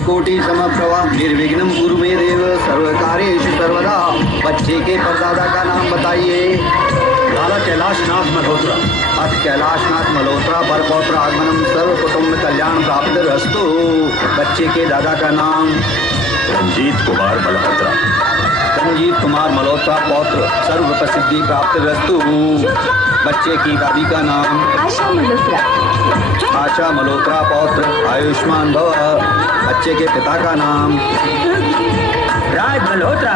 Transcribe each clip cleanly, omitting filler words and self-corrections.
कोटि समप्रभा निर्विघ्नं कुरु मे देव सर्वकार्येषु सर्वदा। बच्चे के परदादा का नाम बताइए। लाला कैलाशनाथ मल्होत्रा। अथ कैलाशनाथ मल्होत्रा पर पौत्र आगमनम सर्व कुटुंब कल्याण प्राप्त रस्तु। बच्चे के दादा का नाम रंजीत कुमार मल्होत्रा। रंजीत कुमार मल्होत्रा पौत्र सर्व प्रसिद्धि प्राप्त रस्तु। बच्चे की दादी का नाम आशा मल्होत्रा। आशा मल्होत्रा पौत्र आयुष्मान भव। बच्चे के पिता का नाम राज मल्होत्रा।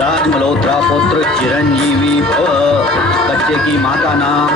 राज मल्होत्रा पुत्र चिरंजीवी भव। बच्चे की माँ का नाम